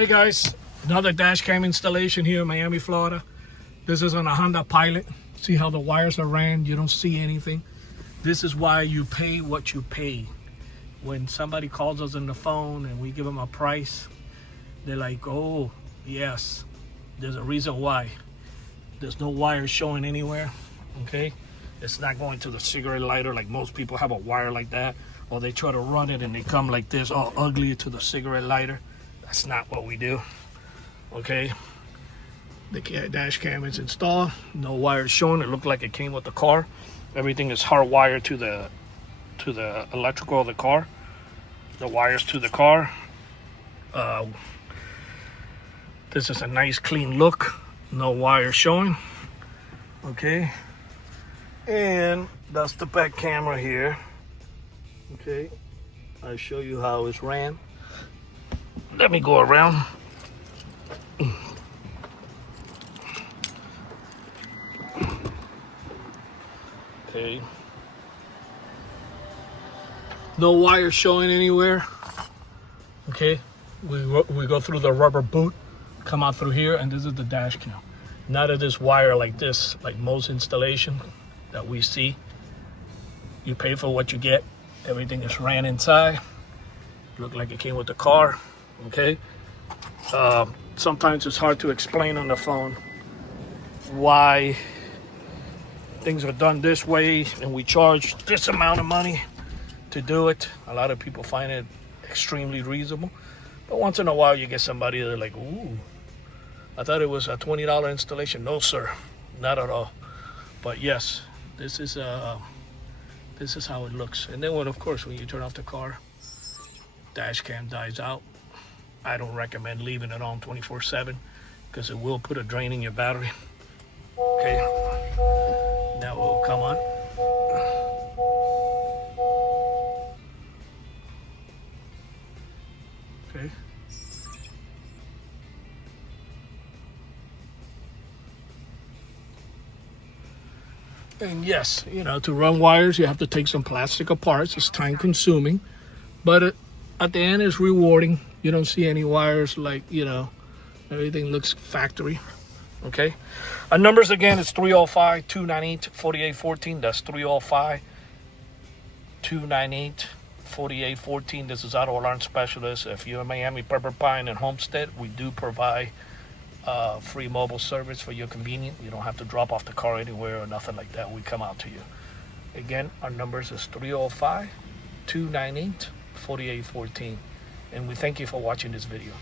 Hey guys, another dash cam installation here in Miami, Florida. This is on a Honda Pilot. See how the wires are ran? You don't see anything. This is why you pay what you pay. When somebody calls us on the phone and we give them a price, they're like, oh, yes, there's a reason why. There's no wires showing anywhere, okay? It's not going to the cigarette lighter like most people have a wire like that, or they try to run it and they come like this, all ugly to the cigarette lighter. That's not what we do, okay? The dash cam is installed, no wires showing. It looked like it came with the car. Everything is hardwired to the electrical of the car. The wires to the car. This is a nice clean look. No wires showing. Okay. And that's the back camera here. Okay. I'll show you how it's ran. Let me go around. Okay. No wire showing anywhere. Okay. We go through the rubber boot, come out through here, and this is the dash cam. None of this wire like this, like most installation that we see. You pay for what you get. Everything is ran inside. Look like it came with the car. Okay. Sometimes it's hard to explain on the phone why things are done this way and we charge this amount of money to do it. A lot of people find it extremely reasonable, but once in a while you get somebody that's like, ooh, I thought it was a $20 installation. No sir, not at all. But yes, this is how it looks. And then of course when you turn off the car, dash cam dies out. I don't recommend leaving it on 24/7 because it will put a drain in your battery. Okay, now it will come on. Okay. And yes, to run wires, you have to take some plastic apart. It's time consuming, but at the end it's rewarding. You don't see any wires like, everything looks factory. Okay. Our numbers again is 305-298-4814. That's 305-298-4814. This is Auto Alarm Specialist. If you're in Miami, Pepper Pine, and Homestead, we do provide free mobile service for your convenience. You don't have to drop off the car anywhere or nothing like that. We come out to you. Again, our numbers is 305-298-4814. And we thank you for watching this video.